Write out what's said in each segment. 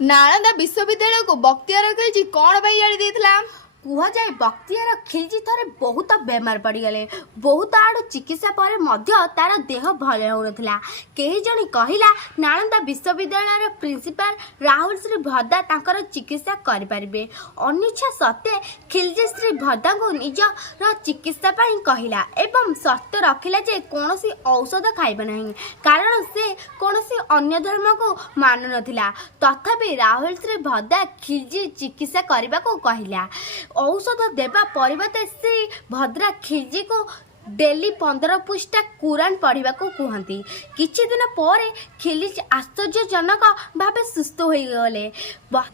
नालंदा विश्वविद्यालय को बख्तियार खिलजी कौन भाई जाणी देथिला? कुहଯାଏ ବକ୍ତିଆର ଖିଲଜି ଥରେ ବହୁତ ବେମାର ପଡ଼ିଗଲେ। ବହୁତ ଆଡ଼ୁ ଚିକିତ୍ସା ପରେ ମଧ୍ୟ ତାର ଦେହ ଭଲ ହେଉନଥିଲା। କେହି ଜଣେ କହିଲା ନାଳନ୍ଦା ବିଶ୍ୱବିଦ୍ୟାଳୟର ପ୍ରିନ୍ସିପାଲ ରାହୁଲ ଶ୍ରୀ ଭଦ୍ଦା ତାଙ୍କର ଚିକିତ୍ସା କରିପାରିବେ। ଅନିଚ୍ଛା ସତ୍ତ୍ୱେ ଖିଲଜି ଶ୍ରୀ ଭଦ୍ଦାଙ୍କୁ ନିଜର ଚିକିତ୍ସା ପାଇଁ କହିଲା ଏବଂ ସର୍ତ୍ତ ରଖିଲା ଯେ କୌଣସି ଔଷଧ ଖାଇବ ନାହିଁ, କାରଣ ସେ କୌଣସି ଅନ୍ୟ ଧର୍ମକୁ ମାନୁନଥିଲା। ତଥାପି ରାହୁଲ ଶ୍ରୀ ଭଦ୍ଦା ଖିଲଜି ଚିକିତ୍ସା କରିବାକୁ କହିଲା। ଔଷଧ ଦେବା ପରିବର୍ତ୍ତେ ଶ୍ରୀ ଭଦ୍ରା ଖିଲଜିକୁ ଡେଲି 15 ପୃଷ୍ଠା କୁରାନ ପଢ଼ିବାକୁ କୁହନ୍ତି। କିଛି ଦିନ ପରେ ଖିଲଜି ଆଶ୍ଚର୍ଯ୍ୟଜନକ ଭାବେ ସୁସ୍ଥ ହୋଇଗଲେ।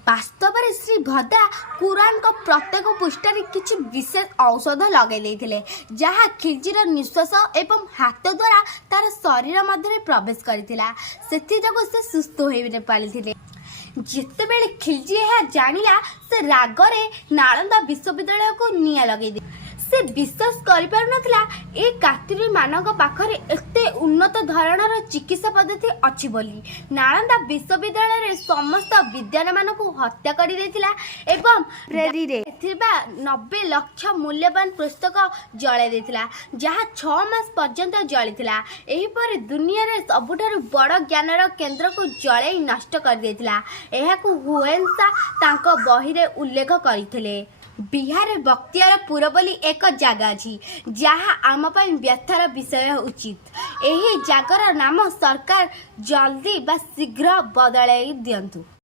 ବାସ୍ତବରେ ଶ୍ରୀ ଭଦ୍ରା କୁରାନଙ୍କ ପ୍ରତ୍ୟେକ ପୃଷ୍ଠାରେ କିଛି ବିଶେଷ ଔଷଧ ଲଗାଇ ଦେଇଥିଲେ, ଯାହା ଖିଲଜିର ନିଶ୍ୱାସ ଏବଂ ହାତ ଦ୍ୱାରା ତାର ଶରୀର ମଧ୍ୟରେ ପ୍ରବେଶ କରିଥିଲା। ସେଥିଯୋଗୁଁ ସେ ସୁସ୍ଥ ହୋଇ ପାରିଥିଲେ। ଯେତେବେଳେ ଖିଲଜି ଏହା ଜାଣିଲା, ସେ ରାଗରେ ନାଳନ୍ଦା ବିଶ୍ୱବିଦ୍ୟାଳୟକୁ ନିଆଁ ଲଗାଇଦେଲା। ସେ ବିଶ୍ୱାସ କରିପାରୁନଥିଲା ଏ କାତିରୀମାନଙ୍କ ପାଖରେ ଏତେ ଉନ୍ନତ ଧରଣର ଚିକିତ୍ସା ପଦ୍ଧତି ଅଛି ବୋଲି। ନାଳନ୍ଦା ବିଶ୍ୱବିଦ୍ୟାଳୟରେ ସମସ୍ତ ବିଦ୍ୱାନମାନଙ୍କୁ ହତ୍ୟା କରିଦେଇଥିଲା ଏବଂ ଲାଇବ୍ରେରୀରେ ଥିବା 90 ଲକ୍ଷ ମୂଲ୍ୟବାନ ପୁସ୍ତକ ଜଳାଇ ଦେଇଥିଲା, ଯାହା 6 ମାସ ପର୍ଯ୍ୟନ୍ତ ଜଳିଥିଲା। ଏହିପରି ଦୁନିଆରେ ସବୁଠାରୁ ବଡ଼ ଜ୍ଞାନର କେନ୍ଦ୍ରକୁ ଜଳାଇ ନଷ୍ଟ କରିଦେଇଥିଲା। ଏହାକୁ ହୁଏନ୍ସା ତାଙ୍କ ବହିରେ ଉଲ୍ଲେଖ କରିଥିଲେ। ବିହାରରେ ବଖ୍ତିୟାରପୁର ବୋଲି ଏକ ଜାଗା ଅଛି, ଯାହା ଆମ ପାଇଁ ବ୍ୟଥାର ବିଷୟ ଉଚିତ। ଏହି ଜାଗାର ନାମ ସରକାର ଜଲ୍ଦି ବା ଶୀଘ୍ର ବଦଳାଇ ଦିଅନ୍ତୁ।